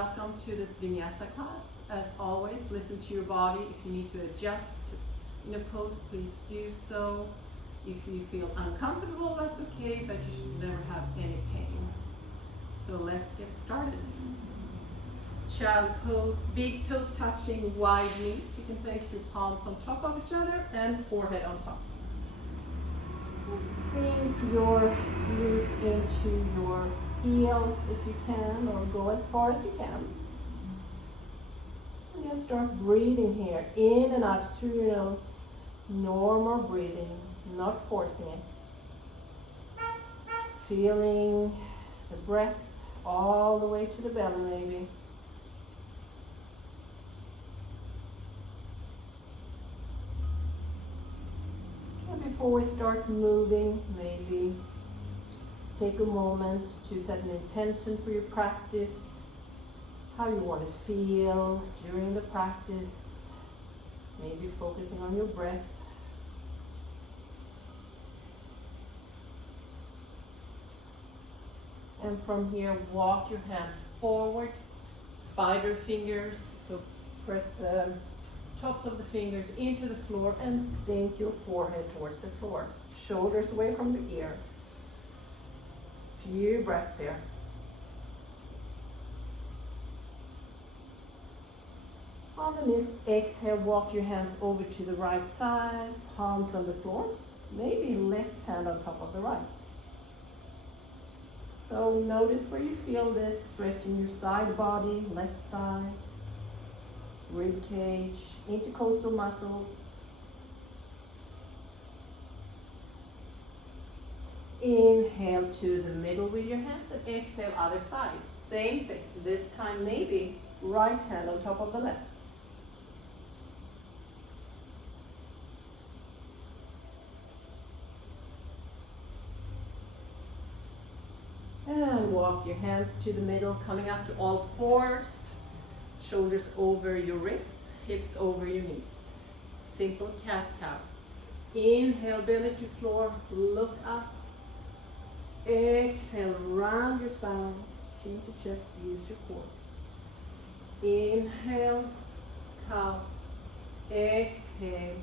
welcome to this Vinyasa class. As always, listen to your body. If you need to adjust in a pose, please do so. If you feel uncomfortable, that's okay, but you should never have any pain. So let's get started. Child pose, big toes touching, wide knees. You can place your palms on top of each other and forehead on top. Just sink your roots into your heels if you can, or go as far as you can. And just start breathing here, in and out through your nose. Normal breathing, not forcing it. Feeling the breath all the way to the belly maybe. And before we start moving, maybe take a moment to set an intention for your practice, how you want to feel during the practice, maybe focusing on your breath. And from here, walk your hands forward, spider fingers, so press the tops of the fingers into the floor and sink your forehead towards the floor. Shoulders away from the ear. Few breaths here. On the next exhale, walk your hands over to the right side, palms on the floor, maybe left hand on top of the right. So notice where you feel this, stretching your side body, left side, rib cage, intercostal muscles. Inhale to the middle with your hands and exhale other side. Same thing, this time maybe right hand on top of the left. And walk your hands to the middle, coming up to all fours. Shoulders over your wrists, hips over your knees. Simple cat-cow. Inhale, belly to floor, look up. Exhale, round your spine, chin to chest, use your core. Inhale, cow. Exhale,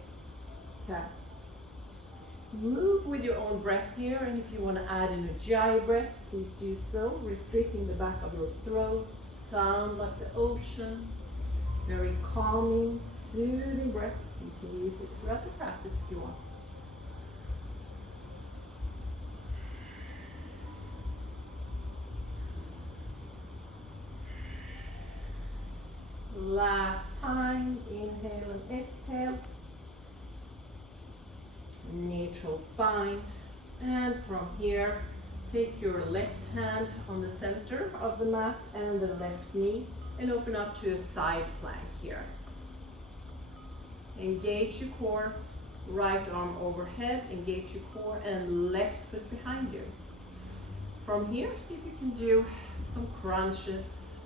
cat. Move with your own breath here, and if you want to add in a ujjayi breath, please do so, restricting the back of your throat. Sound like the ocean. Very calming, soothing breath. You can use it throughout the practice if you want. Last time, inhale and exhale. Neutral spine. And from here, take your left hand on the center of the mat and the left knee and open up to a side plank here. Engage your core, right arm overhead, engage your core and left foot behind you. From here, see if you can do some crunches,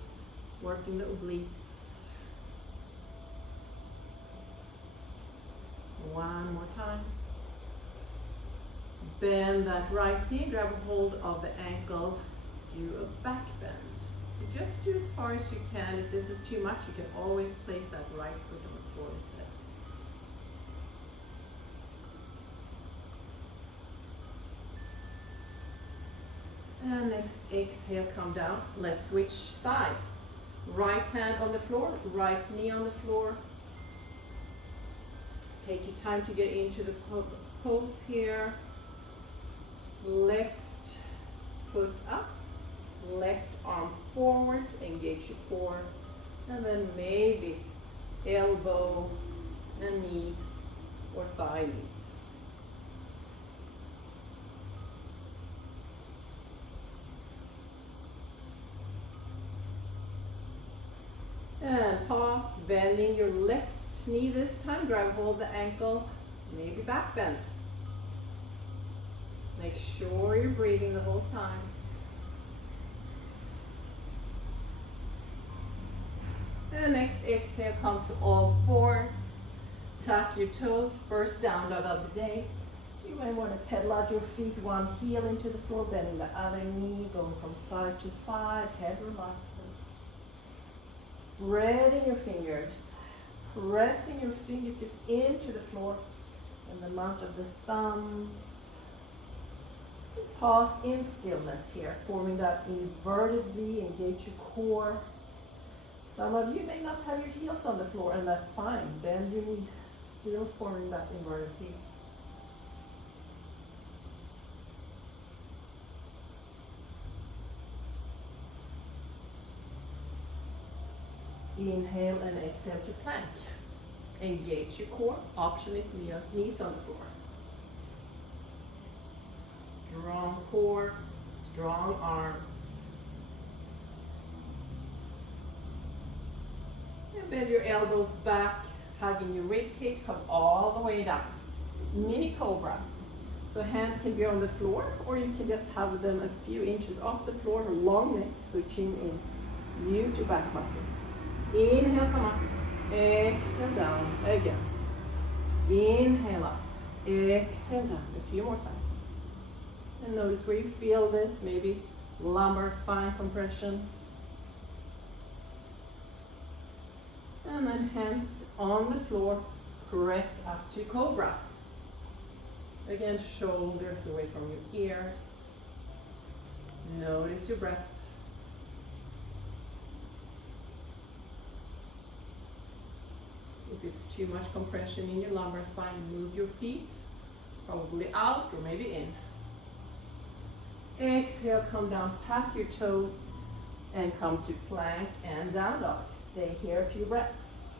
working the obliques. One more time. Bend that right knee, grab a hold of the ankle, do a back bend. So just do as far as you can. If this is too much, you can always place that right foot on the floor instead. And next, exhale, come down. Let's switch sides. Right hand on the floor, right knee on the floor. Take your time to get into the pose here. Left foot up, left arm forward, engage your core, and then maybe elbow and knee or thigh meet. And pause, bending your left knee this time, grab hold of the ankle, maybe back bend. Make sure you're breathing the whole time. And next exhale, come to all fours. Tuck your toes, first down dog of the day. So you might want to pedal out your feet, one heel into the floor, bending the other knee, going from side to side, head relaxes. Spreading your fingers, pressing your fingertips into the floor and the mount of the thumbs. Pause in stillness here, forming that inverted V, engage your core. Some of you may not have your heels on the floor, and that's fine. Bend your knees, still forming that inverted V. Inhale and exhale to plank. Engage your core. Option is knees on the floor. Strong core, strong arms. And bend your elbows back, hugging your rib cage, come all the way down. Mini cobras. So hands can be on the floor, or you can just have them a few inches off the floor, long neck, so chin in. Use your back muscle. Inhale, come up. Exhale down again. Inhale up. Exhale down. A few more times. And notice where you feel this, maybe lumbar spine compression. And then hands on the floor, press up to cobra. Again, shoulders away from your ears. Notice your breath. If it's too much compression in your lumbar spine, move your feet, probably out or maybe in. Exhale, come down, tap your toes, and come to plank and down dog. Stay here a few breaths.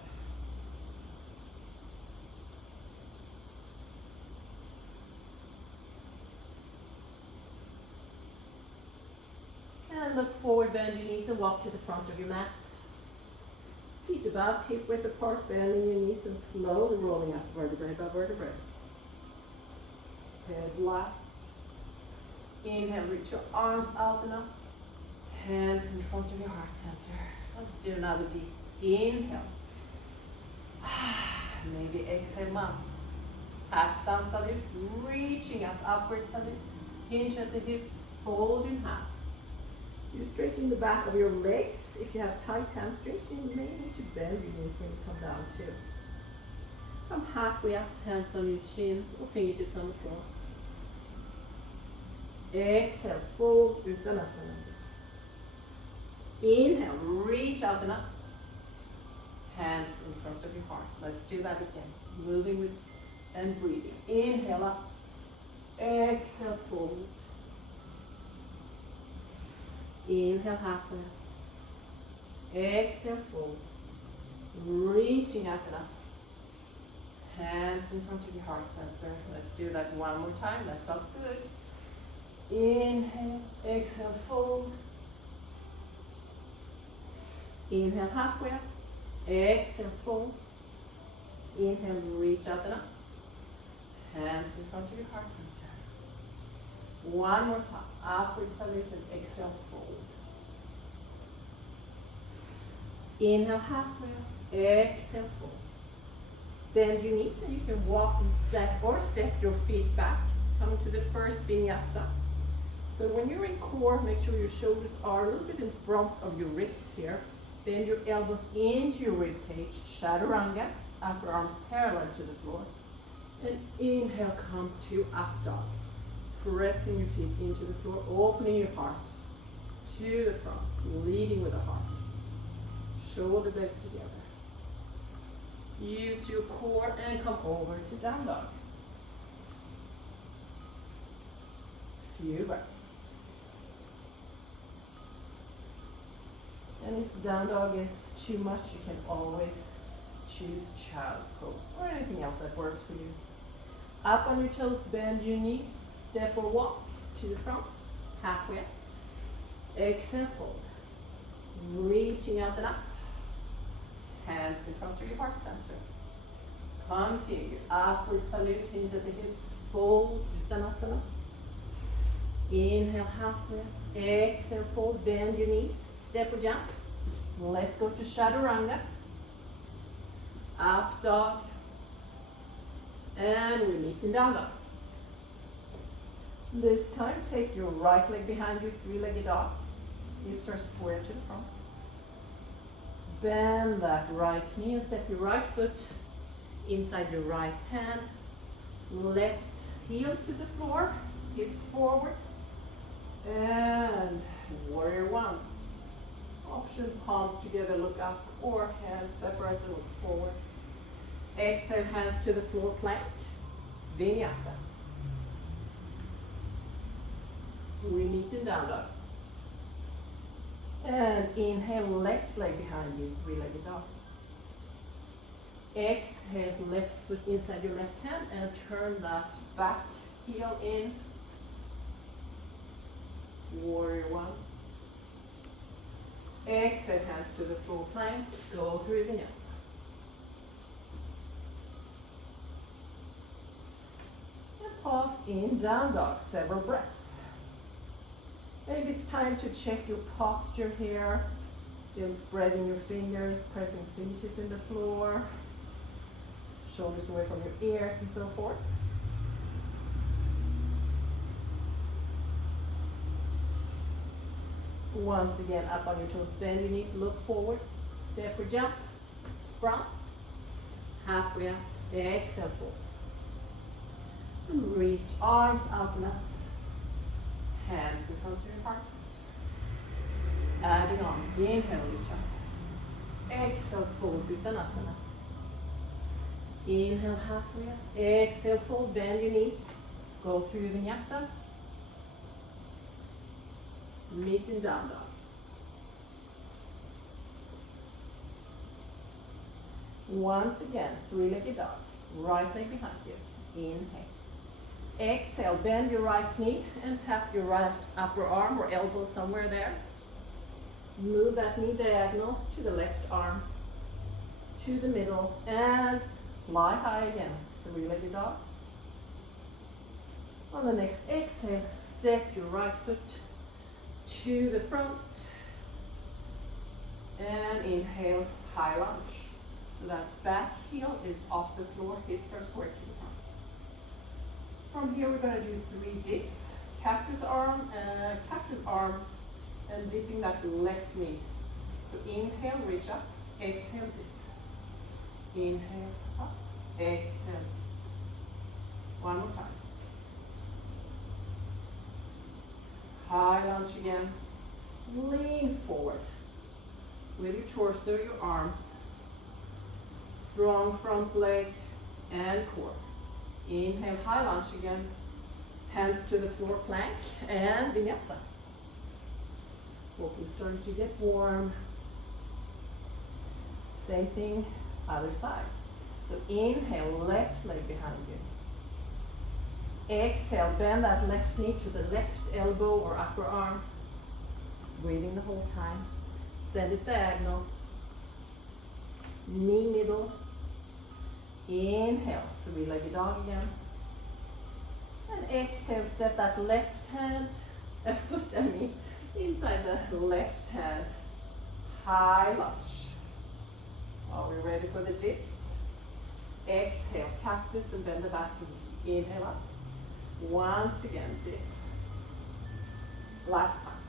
And look forward, bend your knees and walk to the front of your mat. Feet about hip width apart, bending your knees and slowly rolling up vertebrae by vertebrae. Head last. Inhale, reach your arms out and up. Hands in front of your heart center. Let's do another deep inhale. Maybe exhale up. Half sun salute, reaching up, upward salute. Hinge at the hips, fold in half. So you straighten the back of your legs. If you have tight hamstrings, you may need to bend your knees when you come down too. Come halfway up, hands on your shins or fingertips on the floor. Exhale, fold, Uttanasana. Inhale, reach out and up. Hands in front of your heart. Let's do that again. Moving with and breathing. Inhale up. Exhale, fold. Inhale, halfway up. Exhale, fold. Reaching out and up. Hands in front of your heart center. Let's do that one more time. That felt good. Inhale, exhale, fold. Inhale, halfway up. Exhale, fold. Inhale, reach out and up. Hands in front of your heart center. One more time. Upward salute and exhale, fold. Inhale, halfway up. Exhale, fold. Bend your knees and you can walk and step your feet back. Coming to the first Vinyasa. So when you're in core, make sure your shoulders are a little bit in front of your wrists here. Bend your elbows into your rib cage, chaturanga, upper arms parallel to the floor. And inhale, come to up dog. Pressing your feet into the floor, opening your heart to the front, leading with the heart. Shoulder blades together. Use your core and come over to down dog. Few breaths. And if down dog is too much, you can always choose child pose or anything else that works for you. Up on your toes, bend your knees, step or walk to the front, halfway up. Exhale, fold. Reaching out and up. Hands in front of your heart center. Continue. Upward salute, hinge at the hips, fold, Uttanasana. Inhale, halfway up. Exhale, fold, bend your knees. Step or jump. Let's go to chaturanga. Up dog. And we meet in down dog. This time, take your right leg behind your three-legged dog. Hips are square to the front. Bend that right knee and step your right foot inside your right hand. Left heel to the floor, hips forward. And warrior one. Option, palms together, look up, or hands separate and look forward. Exhale, hands to the floor, plank. Vinyasa. We meet in down dog. And inhale, left leg behind you, three-legged dog. Exhale, left foot inside your left hand and turn that back heel in. Warrior one. Exhale, hands to the floor, plank. Go through Vinyasa. And pause in down dog, several breaths. Maybe it's time to check your posture here. Still spreading your fingers, pressing fingertips in the floor. Shoulders away from your ears and so forth. Once again, up on your toes, bend your knee, look forward, step or jump, front, halfway up, exhale, forward. Reach arms out and up, hands in front of your heart center. Adding on, inhale, reach up, exhale, forward, Uttanasana. Inhale, halfway up, exhale, forward, bend your knees, go through Vinyasa. Meet in down dog. Once again, three-legged dog. Right leg behind you. Inhale. Exhale, bend your right knee and tap your right upper arm or elbow somewhere there. Move that knee diagonal to the left arm, to the middle, and fly high again. Three-legged dog. On the next exhale, step your right foot to the front, and inhale, high lunge. So that back heel is off the floor, hips are square to the front. From here we're going to do 3 dips, cactus arms, and dipping that left knee. So inhale, reach up, exhale, dip. Inhale, up, exhale, dip. One more time. High lunge again. Lean forward with your torso, your arms. Strong front leg and core. Inhale, high lunge again. Hands to the floor, plank, and Vinyasa. Hope you're starting to get warm. Same thing, other side. So inhale, left leg behind you. Exhale, bend that left knee to the left elbow or upper arm. Breathing the whole time. Send it diagonal. Knee middle. Inhale, three-legged dog again. And exhale, step that left hand, foot inside the left hand. High lunge. Are we ready for the dips? Exhale, cactus and bend the back knee. Inhale up. Once again, dip. Last time.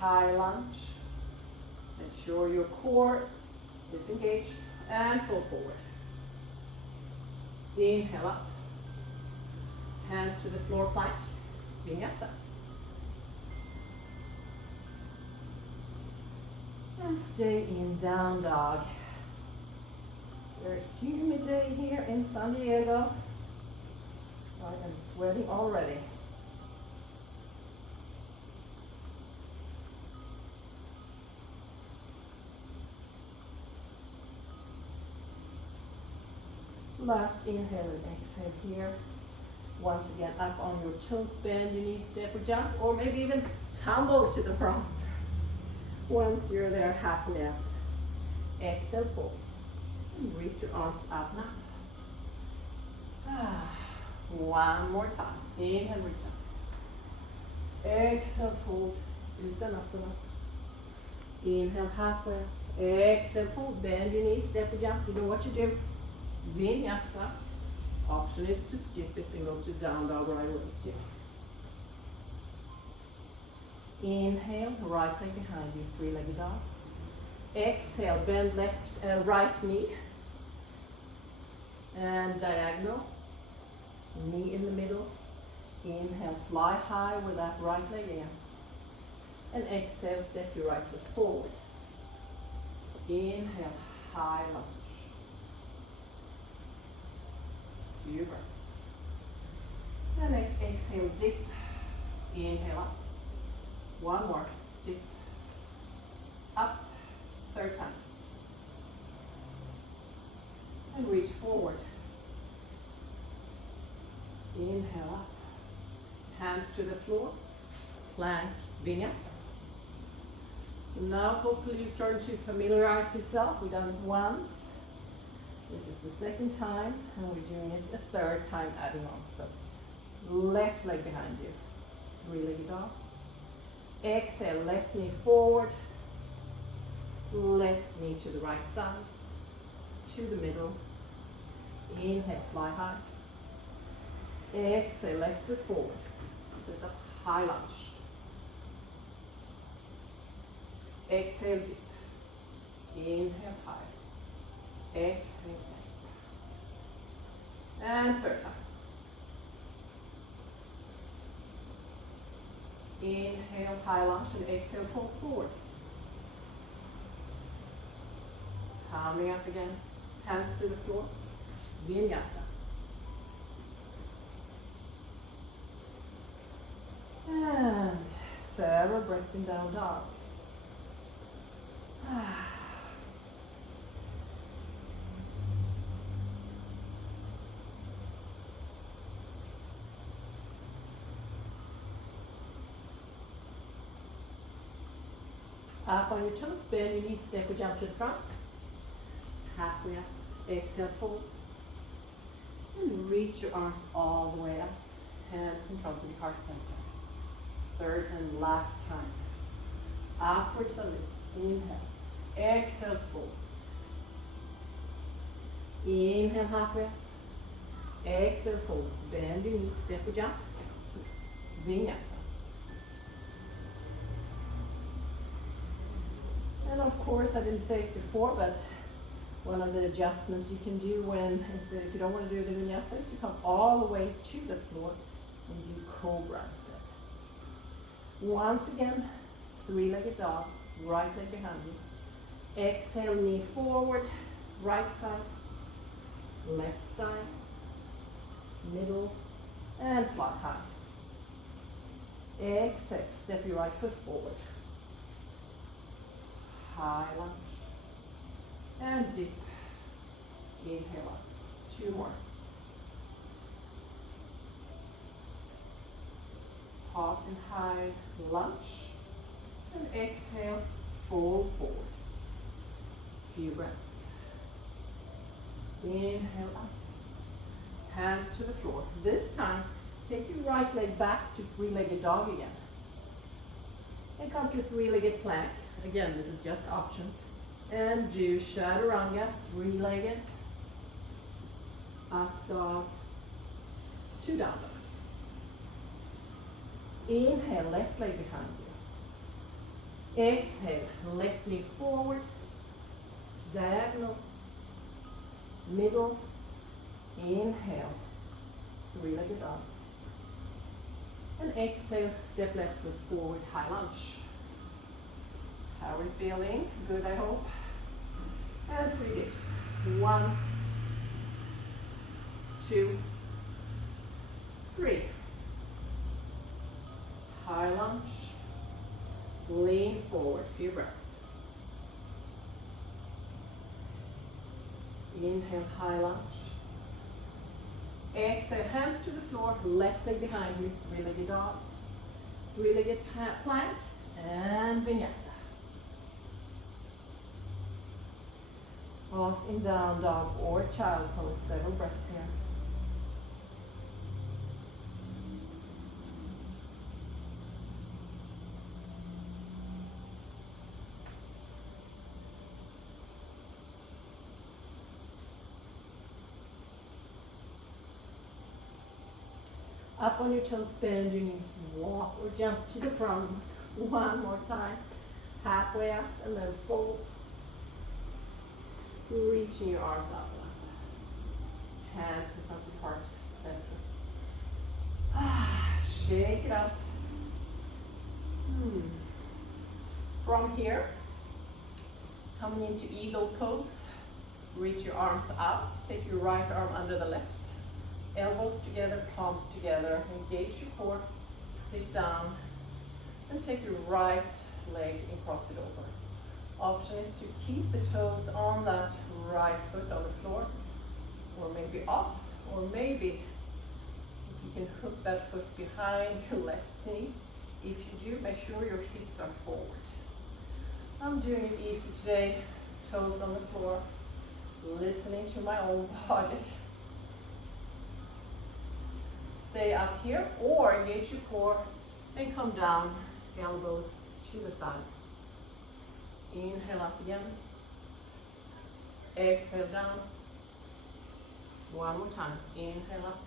High lunge. Make sure your core is engaged and fall forward. Inhale up. Hands to the floor, plank. Vinyasa. And stay in down dog. Very humid day here in San Diego. I am sweating already. Last inhale and exhale here. Once again, up on your toes, bend your knees, step or jump, or maybe even tumble to the front. Once you're there, halfway up. Exhale, forward. And reach your arms up now. One more time. Inhale, reach up. Exhale, fold. Uttanasana. Inhale, halfway. Exhale, fold. Bend your knees, step or jump. You know what you do. Vinyasa. Option is to skip it and go to down dog right away too. Inhale, right leg behind you, three-legged dog. Exhale, bend right knee. And diagonal, knee in the middle. Inhale, fly high with that right leg in. And exhale, step your right foot forward. Inhale, high lunge. Few breaths. And next, exhale, dip. Inhale up. One more, dip. Up, third time. And reach forward. Inhale up. Hands to the floor. Plank, Vinyasa. So now hopefully you're starting to familiarize yourself. We've done it once. This is the second time, and we're doing it a third time adding on. So left leg behind you. Three-legged dog. Exhale, left knee forward. Left knee to the right side. To the middle. Inhale, fly high. Exhale, left foot forward. Set up high lunge. Exhale, dip. Inhale, high. Exhale, down. And third time. Inhale, high lunge, and exhale, fold forward. Coming up again. Hands to the floor. Vinyasa. And several breaths in down dog. Up on your toes, bend your knees, step or jump to the front. Halfway up, exhale, fold. And reach your arms all the way up. Hands in front of the heart center. Third and last time. Upwards and lift. Inhale. Exhale, fold. Inhale, halfway up. Exhale, fold. Bend your knees, step or jump. Vinyasa. And of course, I didn't say it before, but one of the adjustments you can do when, instead, if you don't want to do the vinyasa, is to come all the way to the floor and do cobra instead. Once again, three-legged dog, right leg behind you. Exhale, knee forward, right side, left side, middle, and fly high. Exhale, step your right foot forward. High lunge. And dip. Inhale up. Two more. Pause in high lunge. And exhale, fold forward. Few breaths. Inhale up. Hands to the floor. This time, take your right leg back to three-legged dog again. And come to three-legged plank. Again, this is just options. And do chaturanga, three-legged, up dog, two down dog. Inhale, left leg behind you. Exhale, left knee forward, diagonal, middle, inhale, three-legged dog. And exhale, step left foot forward, high lunge. How are we feeling? Good, I hope. And 3 dips. 1, 2, 3. High lunge. Lean forward. Few breaths. Inhale, high lunge. Exhale, hands to the floor, left leg behind you, three-legged dog. Three-legged plank and vinyasa. Pause in down dog or child pose, several breaths here. Up on your toes, bend your knees, walk or jump to the front One more time. Halfway up and then fold. Reaching your arms up and up. Hands in front of your heart center. Shake it out. From here, coming into eagle pose, reach your arms out, take your right arm under the left, elbows together, palms together, engage your core, sit down, and take your right leg and cross it over. Option is to keep the toes on that right foot on the floor, or maybe off, or maybe you can hook that foot behind your left knee. If you do, make sure your hips are forward. I'm doing it easy today, toes on the floor, listening to my own body. Stay up here or engage your core and come down, elbows to the thighs. Inhale up again. Exhale down. One more time. Inhale up.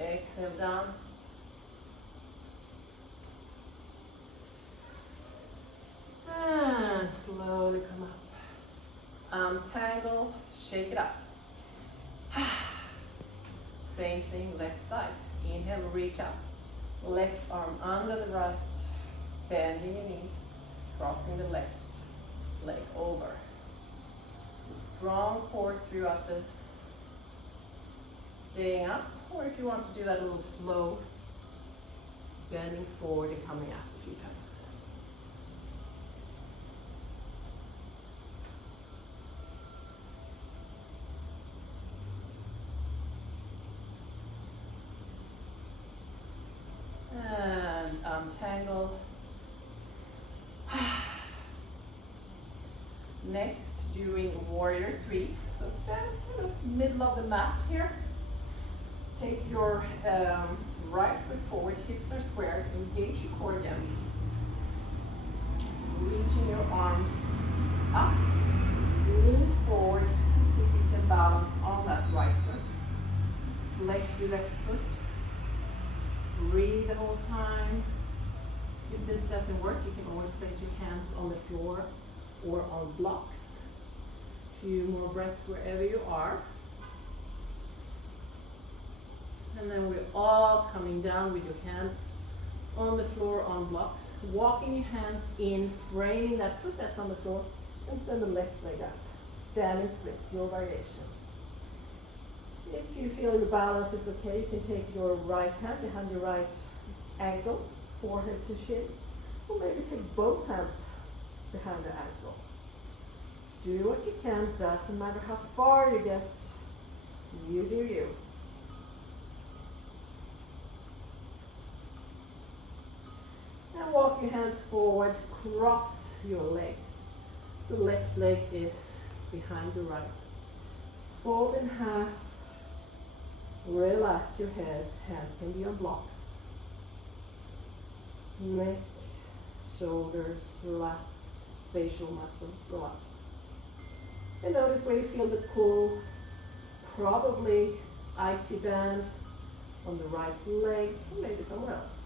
Exhale down. And slowly come up. Untangle, shake it up. Same thing, left side. Inhale, reach up. Left arm under the right, bending your knees, crossing the left leg over. So strong core throughout this. Staying up, or if you want to do that a little slow, bending forward and coming up a few times. And untangle. Next, doing warrior 3. So stand in the middle of the mat here. Take your right foot forward, hips are squared, engage your core again. Reaching your arms up, lean forward, and see if you can balance on that right foot. Flex your left foot. Breathe the whole time. If this doesn't work, you can always place your hands on the floor or on blocks. Few more breaths wherever you are. And then we're all coming down with your hands on the floor on blocks. Walking your hands in, framing that foot that's on the floor, and send the left leg up. Standing splits, your variation. If you feel your balance is okay, you can take your right hand behind your right ankle, forehead to shin, or maybe take both hands behind the ankle. Do what you can, doesn't matter how far you get, you do you. And walk your hands forward, cross your legs. So left leg is behind the right. Fold in half. Relax your head, hands can be on blocks. Neck, shoulders, relax, facial muscles, relax. And notice where you feel the pull, probably IT band on the right leg, or maybe somewhere else.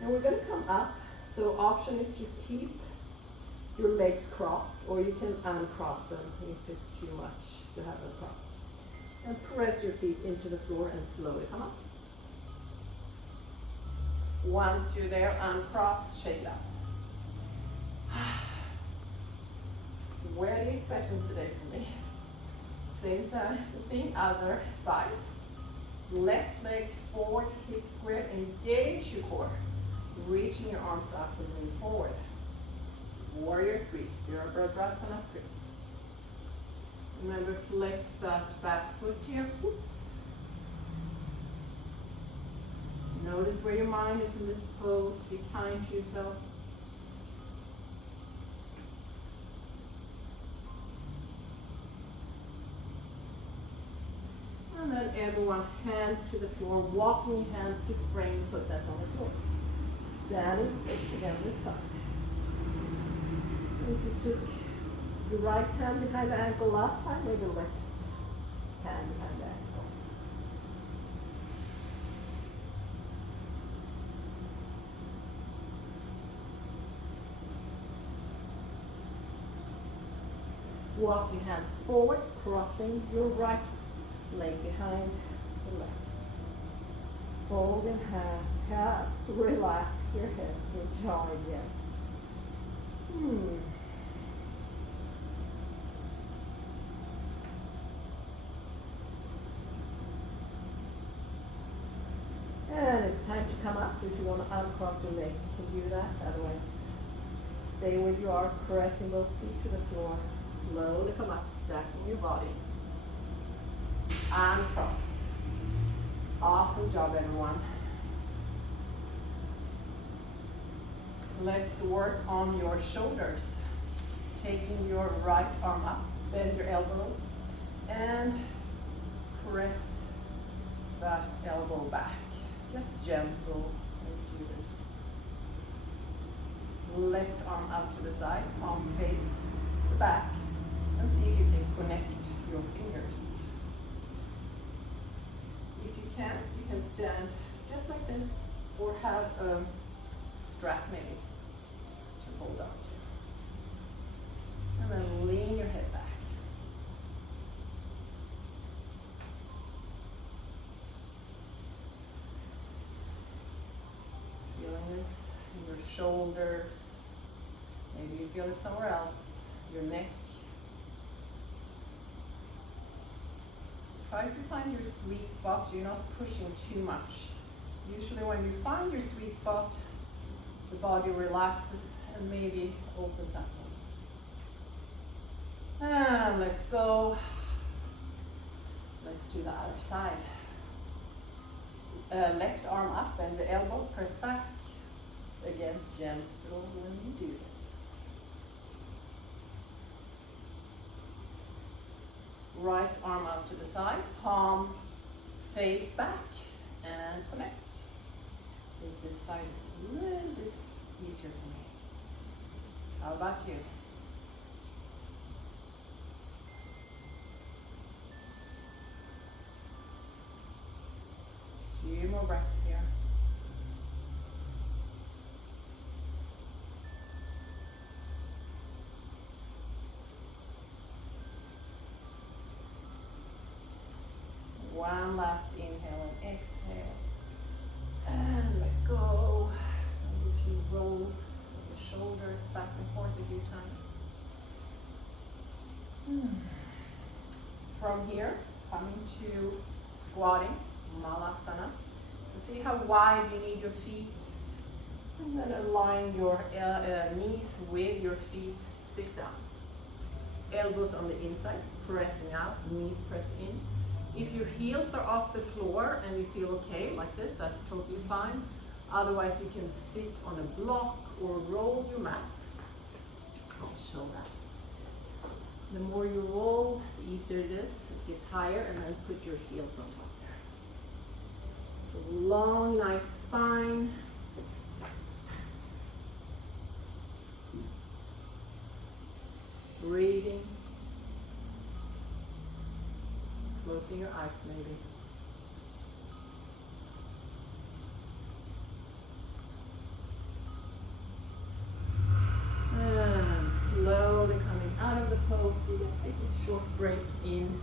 And we're going to come up, so option is to keep your legs crossed, or you can uncross them if it's too much to have them crossed. And press your feet into the floor and slowly come up. Once you're there, uncross, shake it up. Sweaty session today for me. Same thing, other side. Left leg forward, hips squared, engage your core. Reaching your arms up and lean forward. Warrior 3, Virabhadrasana 3. Remember, flex that back foot here. Oops. Notice where your mind is in this pose. Be kind to yourself. And then everyone, hands to the floor, walking your hands to frame the foot that's on the floor. Standing splits again this side. If you took the right hand behind the ankle last time, maybe the left hand behind the ankle. walk your hands forward, crossing your right leg behind the left. Fold in half, relax your head, your jaw again. And it's time to come up, so if you want to uncross your legs, you can do that. Otherwise, stay where you are, pressing both feet to the floor. Slowly come up, stacking your body. Uncross. Awesome job, everyone. Let's work on your shoulders. Taking your right arm up, bend your elbows, and press that elbow back. Just gentle and do this. Left arm out to the side, palm face the back, and see if you can connect your fingers. If you can't, you can stand just like this, or have a strap maybe to hold on to. And then lean your head back. Feeling this in your shoulders. Maybe you feel it somewhere else. Your neck. Try to find your sweet spot so you're not pushing too much. Usually when you find your sweet spot, the body relaxes and maybe opens up. And let go. Let's do the other side. Left arm up and the elbow, press back. Again, gentle when you do this. Right arm out to the side, palm face back, and connect. I think this side is a little bit easier for me. How about you? Few more breaths here. One last inhale and exhale. And let go. And do a few rolls of the shoulders back and forth a few times. From here, coming to squatting, Malasana. So see how wide you need your feet. And then align your knees with your feet. Sit down. Elbows on the inside, pressing out, knees press in. If your heels are off the floor and you feel okay like this, that's totally fine. Otherwise, you can sit on a block or roll your mat. I'll show that. The more you roll, the easier it is. It gets higher, and then put your heels on top there. So long, nice spine. Breathing. Closing your eyes maybe. And slowly coming out of the pose. So just take a short break in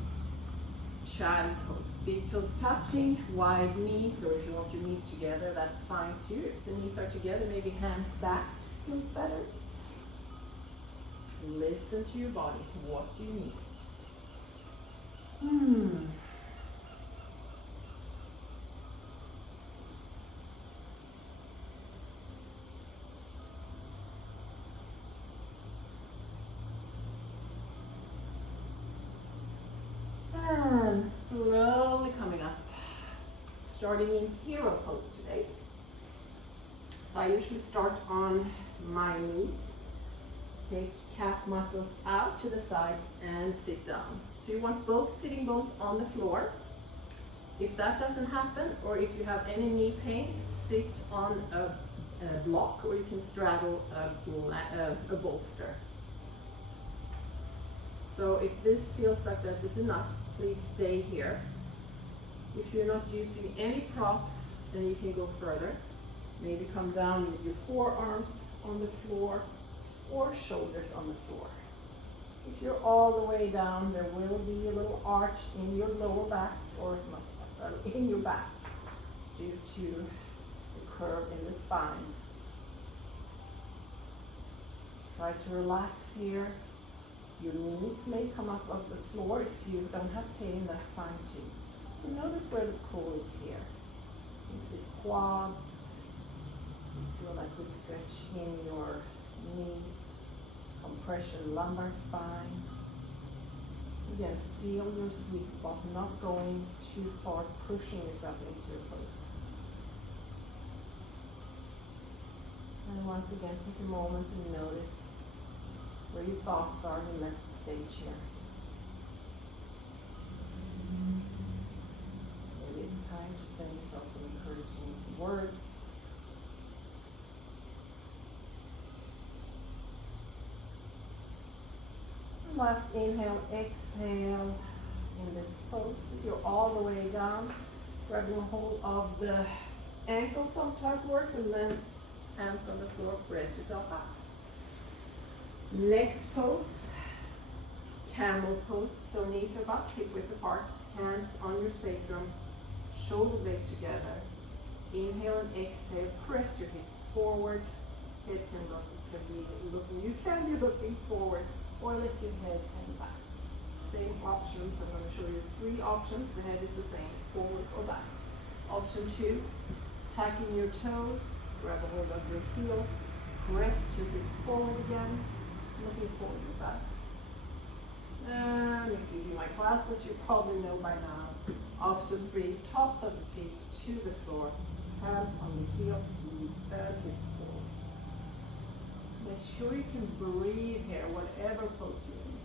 child pose. Big toes touching, wide knees, or if you want your knees together, that's fine too. If the knees are together, maybe hands back feels better. Listen to your body. What do you need? And slowly coming up. Starting in hero pose today. So I usually start on my knees. Take calf muscles out to the sides and sit down. So you want both sitting bones on the floor. If that doesn't happen, or if you have any knee pain, sit on a block, or you can straddle a bolster. So if this feels like that is enough, please stay here. If you're not using any props, then you can go further. Maybe come down with your forearms on the floor or shoulders on the floor. If you're all the way down, there will be a little arch in your lower back, or in your back, due to the curve in the spine. Try to relax here. Your knees may come up off the floor. If you don't have pain, that's fine too. So notice where the pull is here. Is it quads? You feel like good stretch in your knees, compression lumbar spine. Again, feel your sweet spot, not going too far, pushing yourself into your pose. And once again, take a moment and notice where your thoughts are and left the stage here. Maybe it's time to send yourself some encouraging words. And last inhale, exhale in this pose. If you're all the way down, grabbing a hold of the ankle sometimes works, and then hands on the floor, press yourself up. Next pose, camel pose. So knees are about hip width apart, hands on your sacrum, shoulder blades together. Inhale and exhale, press your hips forward. Head you can be looking forward, or lift your head and back. Same options. I'm going to show you 3 options. The head is the same, forward or back. Option 2, tucking your toes, grab a hold of your heels, press your hips forward again, looking forward or back. And if you do my classes, you probably know by now. Option 3, tops of the feet to the floor, hands on the heels, and hips forward. Make sure you can breathe here, whatever pose you're in.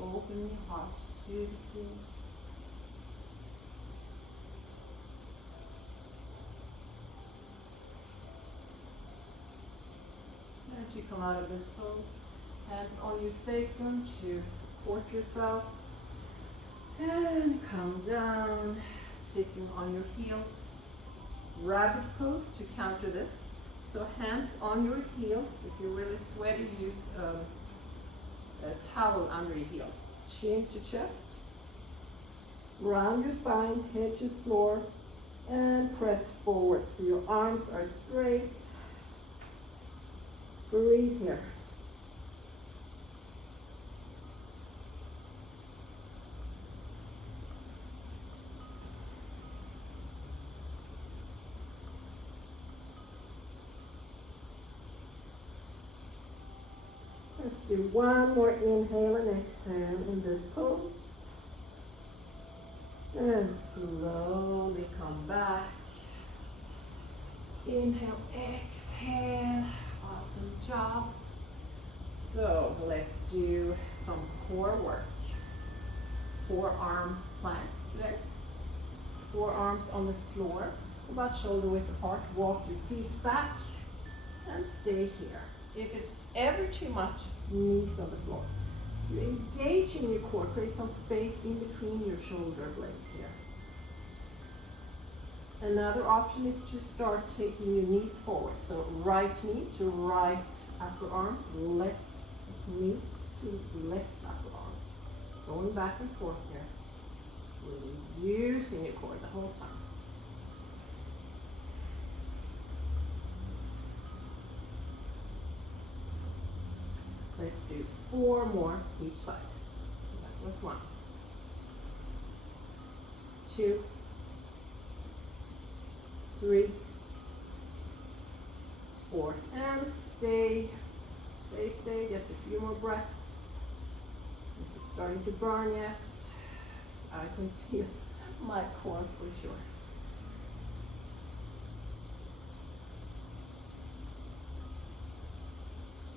Open your heart to the sea. As you come out of this pose, hands on your sacrum to support yourself. And come down, sitting on your heels. Rabbit pose to counter this. So hands on your heels. If you're really sweaty, use a towel under your heels. Chin to chest. Round your spine, head to floor, and press forward. So your arms are straight. Breathe here. Let's do one more inhale and exhale in this pose. And slowly come back. Inhale, exhale. Awesome job. So let's do some core work. Forearm plank today. Forearms on the floor, about shoulder width apart. Walk your feet back and stay here. If it's ever too much, knees on the floor. So you're engaging your core, create some space in between your shoulder blades here. Another option is to start taking your knees forward. So right knee to right upper arm, left knee to left upper arm. Going back and forth here. Really using your core the whole time. Let's do 4 more each side. That was 1. 2. 3. 4. And stay. Just a few more breaths. If it's starting to burn yet, I can feel my core for sure.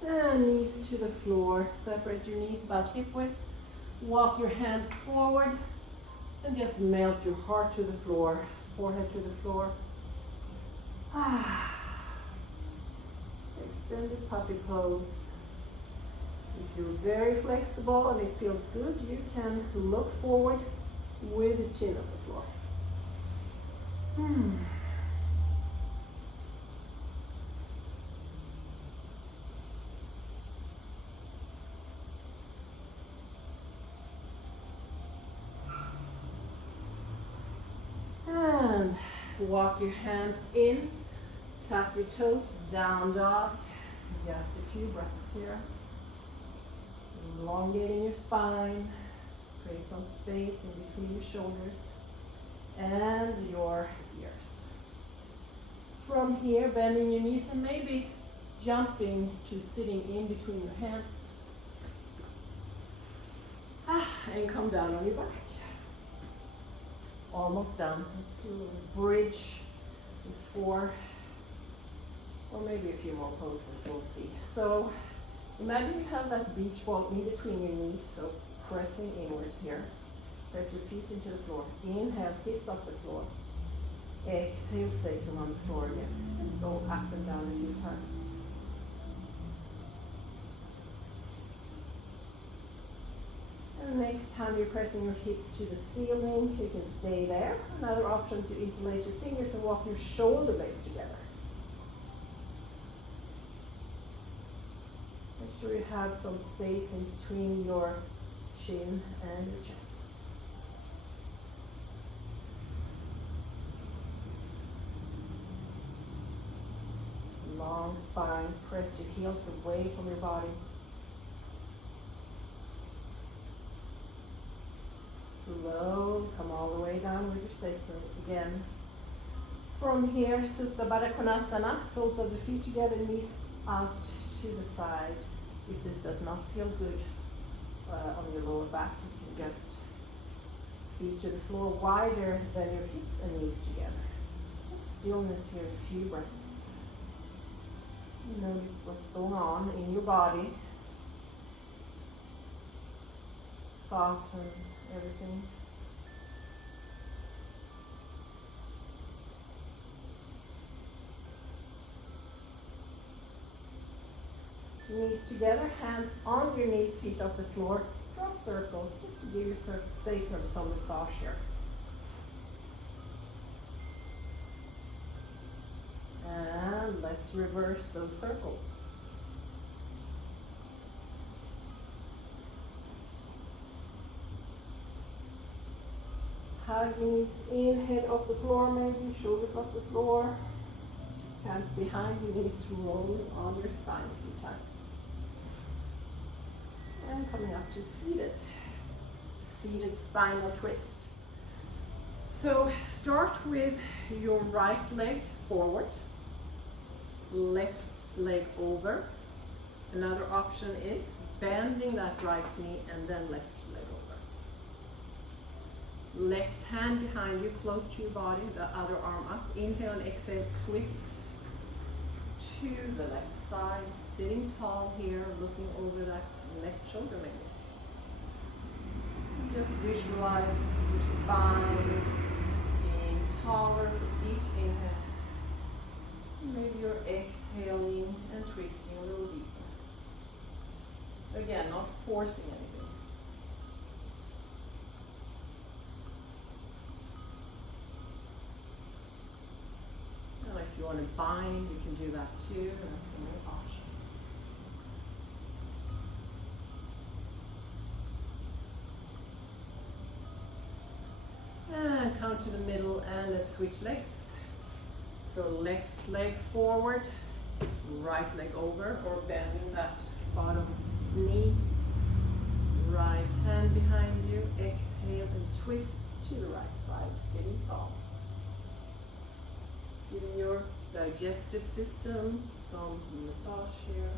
And knees to the floor. Separate your knees about hip width. Walk your hands forward and just melt your heart to the floor, forehead to the floor. Extended puppy pose. If you're very flexible and it feels good, you can look forward with the chin on the floor. And walk your hands in, tap your toes, down dog. Just a few breaths here. Elongating your spine, create some space in between your shoulders and your ears. From here, bending your knees and maybe jumping to sitting in between your hands. And come down on your back. Almost done. Let's do a little bridge with 4 or maybe a few more poses, we'll see. So imagine you have that beach ball in between your knees, so pressing inwards here. Press your feet into the floor. Inhale, hips off the floor. Exhale, sacrum on the floor again. Just go up and down a few times. And next time you're pressing your hips to the ceiling, you can stay there. Another option to interlace your fingers and walk your shoulder blades together. Make sure you have some space in between your chin and your chest. Long spine, press your heels away from your body. Slow, come all the way down with your sacrum again. From here, Supta Baddha Konasana, soles of the feet together, knees out to the side. If this does not feel good on your lower back, you can just feet to the floor wider than your hips and knees together. Stillness here, a few breaths. Notice what's going on in your body. Soften everything. Knees together, hands on your knees, feet off the floor. Draw circles just to give your sacrum some massage here. And let's reverse those circles. Hug your knees in, head off the floor maybe, shoulders off the floor. Hands behind your knees, rolling on your spine a few times. And coming up to seated. Seated spinal twist. So start with your right leg forward, left leg over. Another option is bending that right knee and then left leg over. Left hand behind you, close to your body, the other arm up. Inhale and exhale, twist to the left side, sitting tall here, looking over that left shoulder maybe. Just visualize your spine being taller for each inhale. Maybe you're exhaling and twisting a little deeper. Again, not forcing anything. And if you want to bind, you can do that too. There are so many options. And come to the middle and let's switch legs. So left leg forward, right leg over, or bending that bottom knee. Right hand behind you, exhale and twist to the right side, sitting tall. Giving your digestive system some massage here.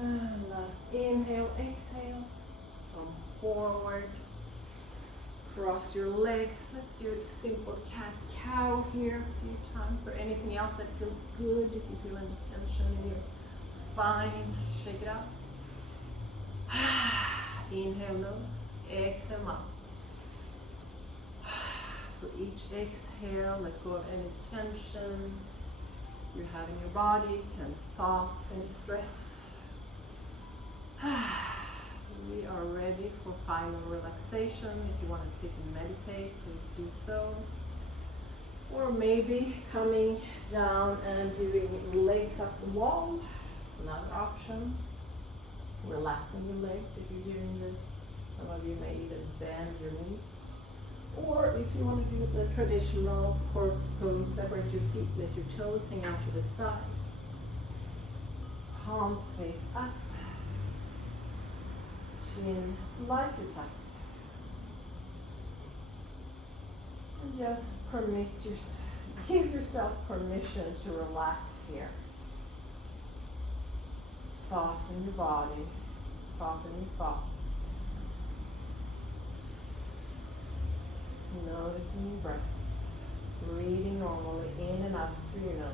And last inhale, exhale, come forward, cross your legs. Let's do a simple cat-cow here a few times, or anything else that feels good. If you feel any tension in your spine, shake it out. Inhale nose, exhale mouth. For each exhale, let go of any tension you have in your body, tense thoughts, any stress. We are ready for final relaxation. If you want to sit and meditate, please do so. Or maybe coming down and doing legs up the wall. It's another option. Relaxing your legs if you're doing this. Some of you may even bend your knees. Or if you want to do the traditional corpse pose, separate your feet, let your toes hang out to the sides. Palms face up. Chin slightly tight. And just give yourself permission to relax here. Soften your body, soften your thoughts. Just noticing your breath. Breathing normally in and out through your nose.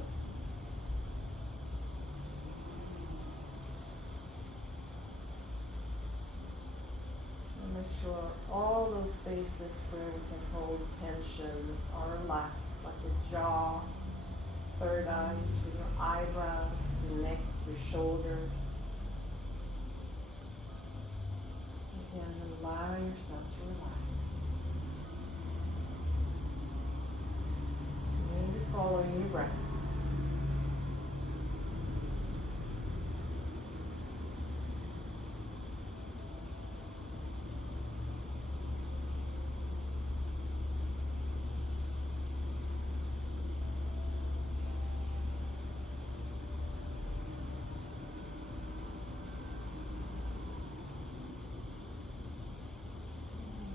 And make sure all those spaces where we can hold tension are relaxed, like your jaw, third eye, between your eyebrows, your neck, your shoulders. Again, allow yourself to relax. Maybe following your breath.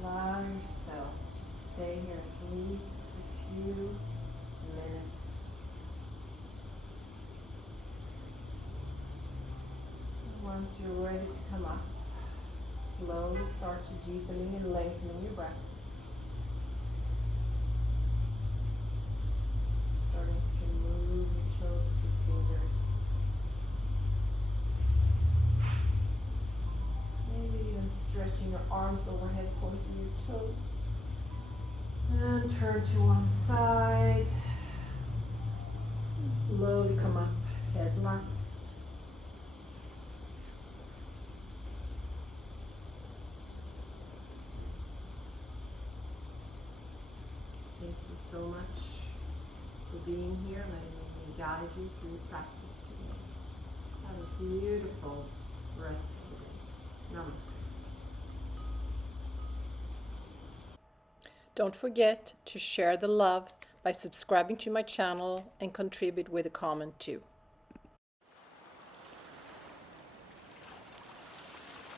Allow yourself to stay here at least a few minutes. And once you're ready to come up, slowly start to deepening and lengthening your breath. Starting to move your toes, your fingers. Maybe even stretching your arms overhead, pointing your toes. And turn to one side. And slowly come up, head relaxed. Thank you so much for being here, letting me guide you through your practice today. Have a beautiful rest of the day. Namaste. Don't forget to share the love by subscribing to my channel and contribute with a comment too.